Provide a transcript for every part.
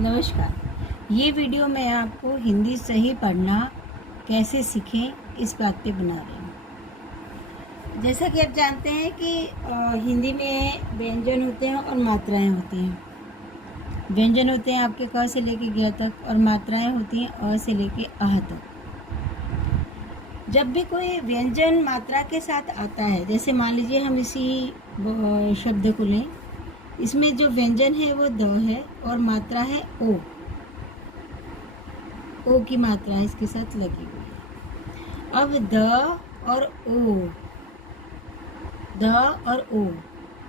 नमस्कार। ये वीडियो मैं आपको हिंदी सही पढ़ना कैसे सीखें इस बात पे बना रही हूँ। जैसा कि आप जानते हैं कि हिंदी में व्यंजन होते हैं और मात्राएं होती हैं। व्यंजन होते हैं आपके क से लेके ग तक और मात्राएं होती हैं अ से लेके अह तक। जब भी कोई व्यंजन मात्रा के साथ आता है, जैसे मान लीजिए हम इसी शब्द को लें, इसमें जो व्यंजन है वो द है और मात्रा है ओ। ओ की मात्रा इसके साथ लगी हुई है। अब द और ओ,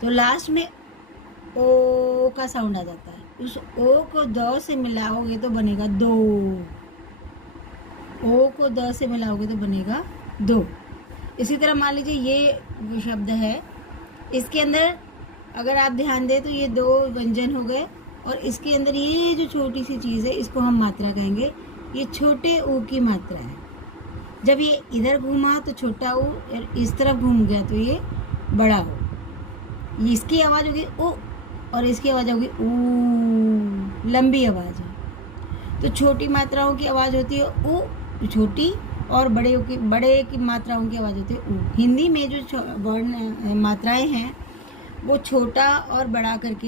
तो लास्ट में ओ का साउंड आ जाता है। उस ओ को द से मिलाओगे तो बनेगा दो। ओ को द से मिलाओगे तो बनेगा दो। इसी तरह मान लीजिए ये शब्द है, इसके अंदर अगर आप ध्यान दें तो ये दो व्यंजन हो गए और इसके अंदर ये जो छोटी सी चीज़ है इसको हम मात्रा कहेंगे। ये छोटे ऊ की मात्रा है। जब ये इधर घूमा तो छोटा ऊ और इस तरफ घूम गया तो ये बड़ा ऊ। इसकी आवाज़ होगी ऊ और इसकी आवाज़ होगी ऊ, लंबी आवाज़ है। तो छोटी मात्राओं की आवाज़ होती है ऊ छोटी और बड़े की मात्राओं की आवाज़ होती है ऊ। हिंदी में जो वर्ण मात्राएं हैं वो छोटा और बड़ा करके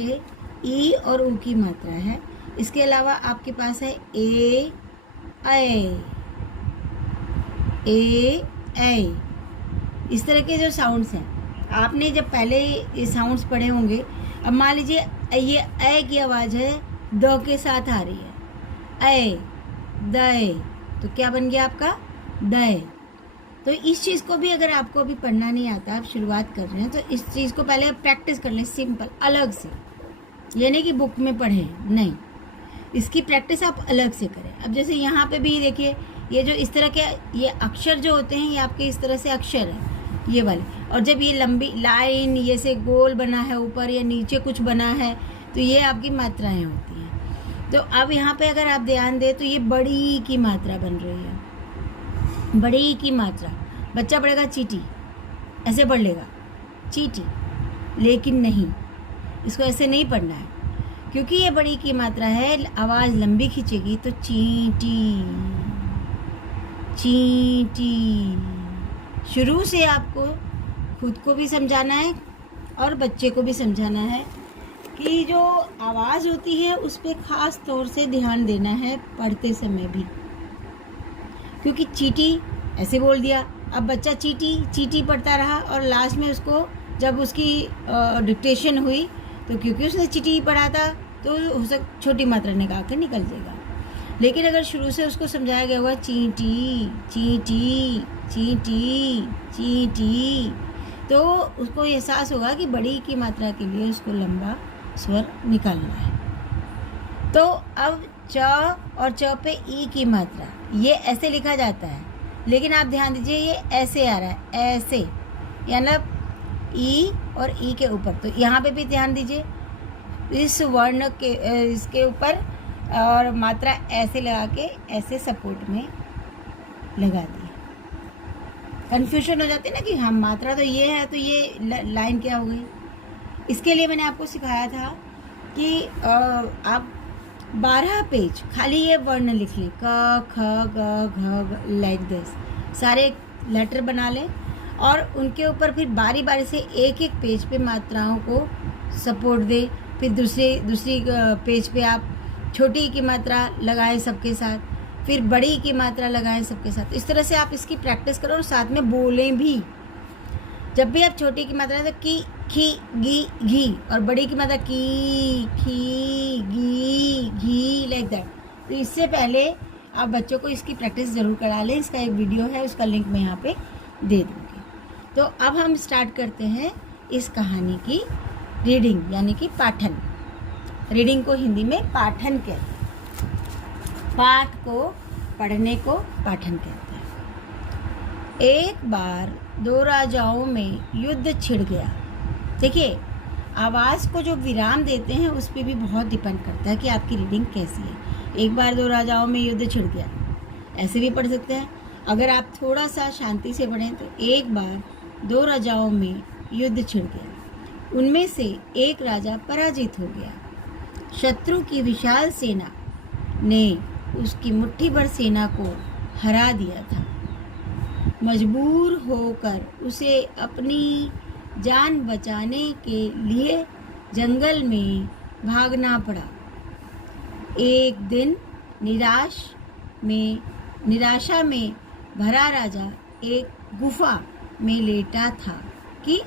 ई और ऊ की मात्रा है। इसके अलावा आपके पास है ए ऐ। इस तरह के जो साउंड्स हैं, आपने जब पहले ये साउंड्स पढ़े होंगे। अब मान लीजिए ये ऐ की आवाज़ है द के साथ आ रही है, ऐ दय, तो क्या बन गया आपका दय। तो इस चीज़ को भी अगर आपको अभी पढ़ना नहीं आता, आप शुरुआत कर रहे हैं, तो इस चीज़ को पहले प्रैक्टिस कर लें सिंपल अलग से। ये नहीं कि बुक में पढ़ें, नहीं, इसकी प्रैक्टिस आप अलग से करें। अब जैसे यहाँ पे भी देखिए, ये जो इस तरह के ये अक्षर जो होते हैं ये आपके इस तरह से अक्षर हैं ये वाले, और जब ये लंबी लाइन ये से गोल बना है ऊपर या नीचे कुछ बना है तो ये आपकी मात्राएँ होती हैं। तो अब यहाँ पे अगर आप ध्यान दें तो ये बड़ी की मात्रा बन रही है, बड़ी की मात्रा। बच्चा पढ़ेगा चीटी, ऐसे पढ़ लेगा चीटी, लेकिन नहीं, इसको ऐसे नहीं पढ़ना है क्योंकि ये बड़ी की मात्रा है। आवाज़ लंबी खींचेगी तो चींटी चींटी। शुरू से आपको खुद को भी समझाना है और बच्चे को भी समझाना है कि जो आवाज़ होती है उस पर ख़ास तौर से ध्यान देना है पढ़ते समय भी, क्योंकि चीटी ऐसे बोल दिया, अब बच्चा चीटी चीटी पढ़ता रहा और लास्ट में उसको जब उसकी डिक्टेशन हुई तो क्योंकि उसने चीटी पढ़ा था तो हो छोटी मात्रा निकाल कर निकल जाएगा। लेकिन अगर शुरू से उसको समझाया गया होगा चींटी चींटी चींटी चींटी, तो उसको एहसास होगा कि बड़ी की मात्रा के लिए उसको लंबा स्वर निकालना है। तो अब च और च पे ई की मात्रा, ये ऐसे लिखा जाता है, लेकिन आप ध्यान दीजिए ये ऐसे आ रहा है, ऐसे, यानी ई और ई के ऊपर। तो यहाँ पे भी ध्यान दीजिए, इस वर्ण के इसके ऊपर और मात्रा ऐसे लगा के ऐसे सपोर्ट में लगा दी। कन्फ्यूजन हो जाती है ना कि हाँ मात्रा तो ये है तो ये लाइन क्या हो गई। इसके लिए मैंने आपको सिखाया था कि आप 12 पेज खाली ये वर्ण लिख लें, क ख ग घ लाइक दिस, सारे लेटर बना लें और उनके ऊपर फिर बारी बारी से एक एक पेज पे मात्राओं को सपोर्ट दें। फिर दूसरी पेज पे आप छोटी की मात्रा लगाएं सबके साथ, फिर बड़ी की मात्रा लगाएं सबके साथ। इस तरह से आप इसकी प्रैक्टिस करो और साथ में बोलें भी। जब भी आप छोटी की मात्रा तो की खी गी घी और बड़ी की मात्रा की खी गी घी लाइक दैट। तो इससे पहले आप बच्चों को इसकी प्रैक्टिस ज़रूर करा लें। इसका एक वीडियो है, उसका लिंक मैं यहाँ पे दे दूँगी। तो अब हम स्टार्ट करते हैं इस कहानी की रीडिंग, यानी कि पाठन। रीडिंग को हिंदी में पाठन कहते हैं। पाठ को, पढ़ने को पाठन कहते हैं। एक बार दो राजाओं में युद्ध छिड़ गया। देखिए, आवाज़ को जो विराम देते हैं उस पर भी बहुत डिपेंड करता है कि आपकी रीडिंग कैसी है। एक बार दो राजाओं में युद्ध छिड़ गया, ऐसे भी पढ़ सकते हैं। अगर आप थोड़ा सा शांति से पढ़ें तो एक बार दो राजाओं में युद्ध छिड़ गया, उनमें से एक राजा पराजित हो गया। शत्रु की विशाल सेना ने उसकी मुट्ठी भर सेना को हरा दिया था। मजबूर होकर उसे अपनी जान बचाने के लिए जंगल में भागना पड़ा। एक दिन निराशा में भरा राजा एक गुफा में लेटा था कि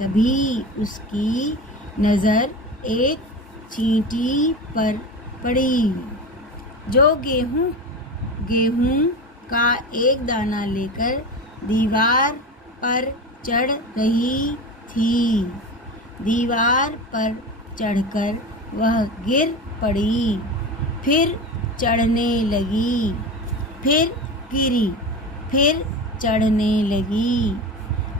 तभी उसकी नज़र एक चींटी पर पड़ी जो गेहूं का एक दाना लेकर दीवार पर चढ़ रही थी। दीवार पर चढ़कर वह गिर पड़ी, फिर चढ़ने लगी, फिर गिरी, फिर चढ़ने लगी।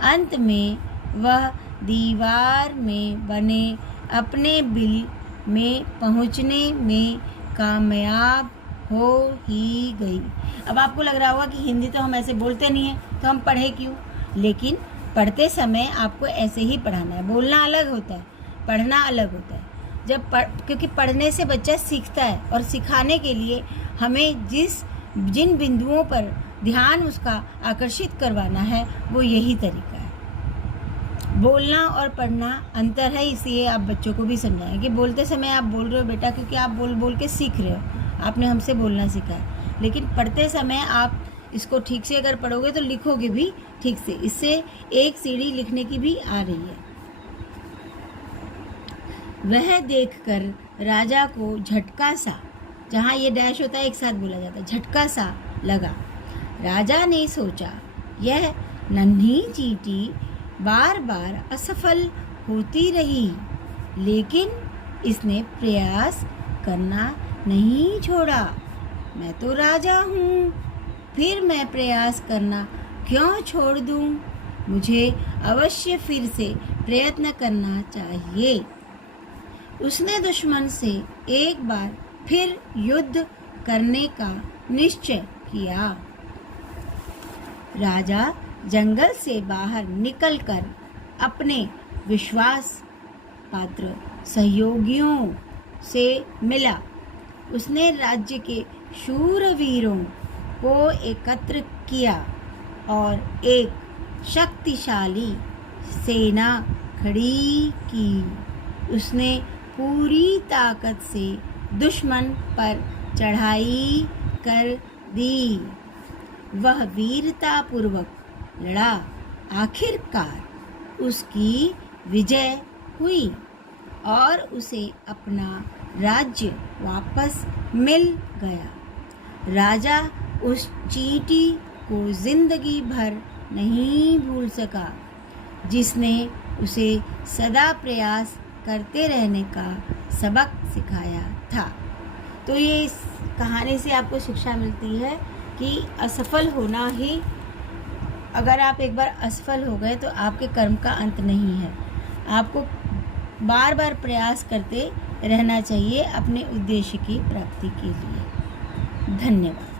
अंत में वह दीवार में बने अपने बिल में पहुंचने में कामयाब हो ही गई। अब आपको लग रहा होगा कि हिंदी तो हम ऐसे बोलते नहीं हैं, तो हम पढ़े क्यों? लेकिन पढ़ते समय आपको ऐसे ही पढ़ाना है। बोलना अलग होता है, पढ़ना अलग होता है। क्योंकि पढ़ने से बच्चा सीखता है, और सिखाने के लिए हमें जिन बिंदुओं पर ध्यान उसका आकर्षित करवाना है वो यही तरीका है। बोलना और पढ़ना अंतर है, इसलिए आप बच्चों को भी समझाएं कि बोलते समय आप बोल रहे हो बेटा, क्योंकि आप बोल बोल के सीख रहे हो, आपने हमसे बोलना सीखा है। लेकिन पढ़ते समय आप इसको ठीक से अगर पढ़ोगे तो लिखोगे भी ठीक से। इससे एक सीढ़ी लिखने की भी आ रही है। वह देखकर राजा को झटका सा, जहाँ ये डैश होता है एक साथ बोला जाता है, झटका सा लगा। राजा ने सोचा यह नन्ही चींटी बार बार असफल होती रही, लेकिन इसने प्रयास करना नहीं छोड़ा। मैं तो राजा हूँ, फिर मैं प्रयास करना क्यों छोड़ दूँ? मुझे अवश्य फिर से प्रयत्न करना चाहिए। उसने दुश्मन से एक बार फिर युद्ध करने का निश्चय किया। राजा जंगल से बाहर निकलकर अपने विश्वास पात्र सहयोगियों से मिला। उसने राज्य के शूरवीरों को एकत्र किया और एक शक्तिशाली सेना खड़ी की। उसने पूरी ताकत से दुश्मन पर चढ़ाई कर दी। वह वीरतापूर्वक लड़ा। आखिरकार उसकी विजय हुई और उसे अपना राज्य वापस मिल गया। राजा उस चींटी को जिंदगी भर नहीं भूल सका, जिसने उसे सदा प्रयास करते रहने का सबक सिखाया था। तो ये इस कहानी से आपको शिक्षा मिलती है कि असफल होना ही, अगर आप एक बार असफल हो गए तो आपके कर्म का अंत नहीं है। आपको बार बार प्रयास करते रहना चाहिए अपने उद्देश्य की प्राप्ति के लिए। धन्यवाद।